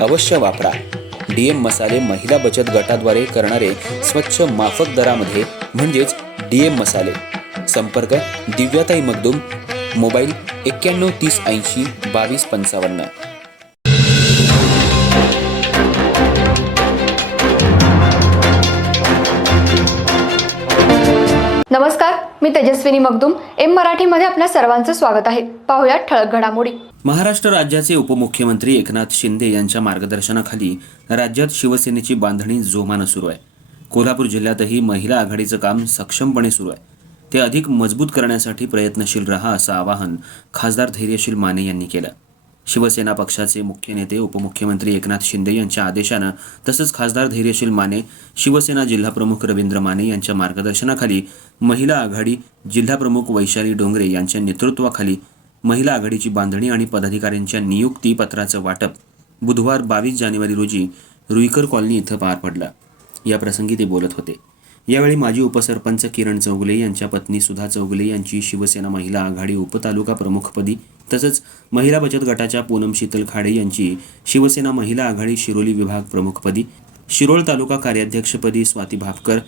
अवश्य वापरा. डीएम मसाले महिला बचत गटाद्वारे करणारे स्वच्छ माफक दरामध्ये म्हणजेच डीएम मसाले. संपर्क दिव्याताई मगदुम मोबाईल एक्क्याण्णव तीस ऐंशी बावीस पंचावन्न. नमस्कार मी तेजस्विनी मगदुम. एम मराठीमध्ये आपल्या सर्वांचं स्वागत आहे. पाहुयात ठळक घडामोडी. महाराष्ट्र राज्याचे उपमुख्यमंत्री एकनाथ शिंदे यांच्या मार्गदर्शनाखाली राज्यात शिवसेनेची बांधणी जोमानं सुरू आहे. कोल्हापूर जिल्ह्यातही महिला आघाडीचं काम सक्षमपणे सुरू आहे. ते अधिक मजबूत करण्यासाठी प्रयत्नशील रहा असं आवाहन खासदार धैर्यशील माने यांनी केलं. शिवसेना पक्षाचे मुख्य नेते उपमुख्यमंत्री एकनाथ शिंदे यांच्या आदेशानं तसंच खासदार धैर्यशील माने शिवसेना जिल्हाप्रमुख रवींद्र माने यांच्या मार्गदर्शनाखाली महिला आघाडी जिल्हाप्रमुख वैशाली डोंगरे यांच्या नेतृत्वाखाली महिला आघाडीची बांधणी आणि पदाधिकाऱ्यांच्या नियुक्ती पत्राचं वाटप बुधवार बावीस जानेवारी रोजी रुईकर कॉलनी इथं पार पडलं. या प्रसंगी ते बोलत होते. यावेळी माजी उपसरपंच किरण चौगुले यांच्या पत्नी सुधा चौगुले यांची शिवसेना महिला आघाडी उपतालुका प्रमुखपदी तसंच महिला बचत गटाच्या पूनम शीतल खाडे यांची शिवसेना महिला आघाडी शिरोली विभाग प्रमुखपदी शिरोळ तालुका कार्याध्यक्षपदी स्वाती भापकर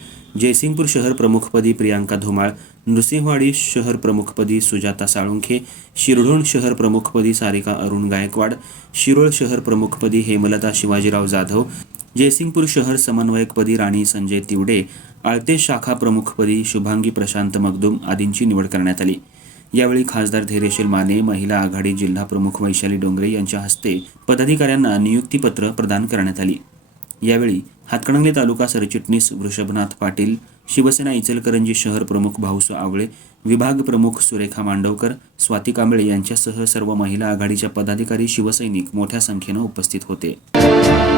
जयसिंगपूर शहर प्रमुखपदी प्रियांका धुमाळ नृसिंहवाडी शहर प्रमुखपदी सुजाता साळुंखे शिरढोण शहर प्रमुखपदी सारिका अरुण गायकवाड शिरोळ शहर प्रमुखपदी हेमलता शिवाजीराव जाधव जयसिंगपूर शहर समन्वयकपदी राणी संजय तिवडे आळते शाखा प्रमुखपदी शुभांगी प्रशांत मगदुम आदींची निवड करण्यात आली. यावेळी खासदार धैर्यशील माने महिला आघाडी जिल्हा प्रमुख वैशाली डोंगरे यांच्या हस्ते पदाधिकाऱ्यांना नियुक्तीपत्र प्रदान करण्यात आली. यावेळी हातकणंगले तालुका सरचिटणीस वृषभनाथ पाटील शिवसेना इचलकरंजी शहर प्रमुख भाऊसू आवळे विभाग प्रमुख सुरेखा मांडवकर स्वाती कांबळे यांच्यासह सर्व महिला आघाडीच्या पदाधिकारी शिवसैनिक मोठ्या संख्येनं उपस्थित होते.